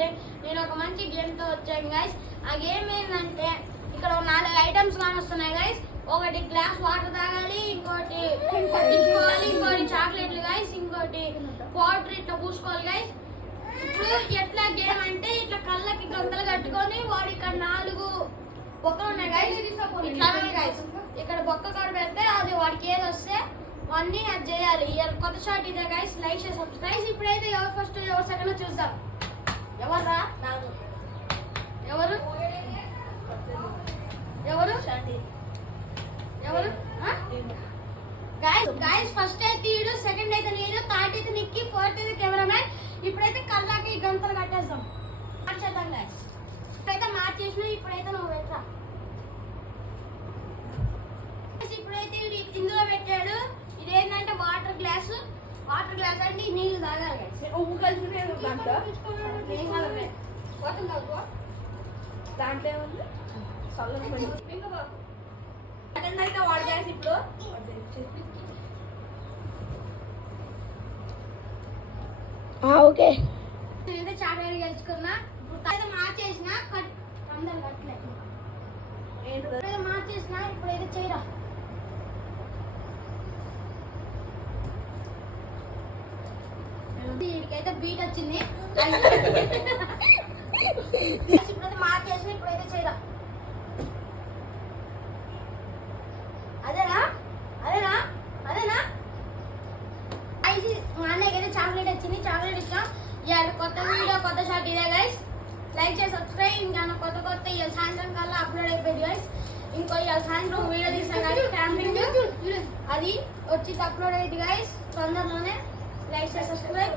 ఏంటంటే నేను ఒక మంచి గేమ్తో వచ్చాను గైస్. ఆ గేమ్ ఏంటంటే ఇక్కడ 4 ఐటమ్స్ కానొస్తున్నాయి గైస్. ఒకటి గ్లాస్ వాటర్ తాగాలి, ఇంకోటి తీసుకోవాలి, ఇంకోటి చాక్లెట్లు గైస్, ఇంకోటి పౌడర్ ఇట్లా పూసుకోవాలి గైస్. ఇప్పుడు ఎట్లా గేమ్ అంటే ఇట్లా కళ్ళకి గంతలు కట్టుకొని వాడు ఇక్కడ 4 బొక్కలు ఉన్నాయి గైస్. ఇట్లా గైస్ ఇక్కడ బొక్క కాడ పెడితే అది వాడికి ఏది వస్తే అన్నీ అది చేయాలి. కొత్త షాట్ ఇదే గైస్. లైక్ చేసి సబ్స్క్రైబ్. ఇప్పుడైతే ఎవరు ఫస్ట్ ఎవరు సెకండ్ చూద్దాం. ఎవర్రా? ఎవరు ఎవరు ఎవరు గైస్ ఫస్ట్ అయితే ఈడు, సెకండ్ అయితే నేను, థర్డ్ అయితే నిక్కి, ఫోర్త్ అయితే కెమెరామ్యాన్. ఇప్పుడైతే కళ్ళకి గంతలు కట్టేద్దాం. మార్చేద్దాం గైస్. ఇప్పుడైతే మార్చేసిన. ఇప్పుడైతే నువ్వు పెట్టా. ఇప్పుడైతే ఇందులో పెట్టాడు. ఇదేంటంటే వాటర్ గ్లాస్ అంటే నీళ్ళు తాగాలి గైస్. దాంట్లో ఏముంది? అయితే వాడు గ్యాస్ ఇప్పుడు ఓకే. నేనైతే చాక్లెట్ గెలుచుకున్నా. ఇప్పుడు మార్చేసిన అందరు కట్టలేదు. మార్చేసిన. ఇప్పుడైతే చేయరా. వీడికైతే బీట్ వచ్చింది. ఇప్పుడైతే మార్చేసిన. ఇప్పుడైతే చేయరా. అదేనా అదేనా అదేనా మా అన్నయ్యకి అయితే చాక్లెట్ వచ్చింది. చాక్లెట్ ఇచ్చాం. ఇవాళ కొత్త వీడియో, కొత్త షాట్ ఇదే గైస్. లైక్ చేసి సబ్స్క్రైబ్. ఇంకా కొత్త ఇవాళ సాయంత్రం కల్లా అప్లోడ్ అయిపోయింది గైస్. ఇంకో ఇవాళ సాయంత్రం వీడియో తీసాం కానీ క్యాంపింగ్ అది వచ్చి అప్లోడ్ అయ్యింది గైస్ తొందరలోనే. లైక్ చేసి సబ్స్క్రైబ్.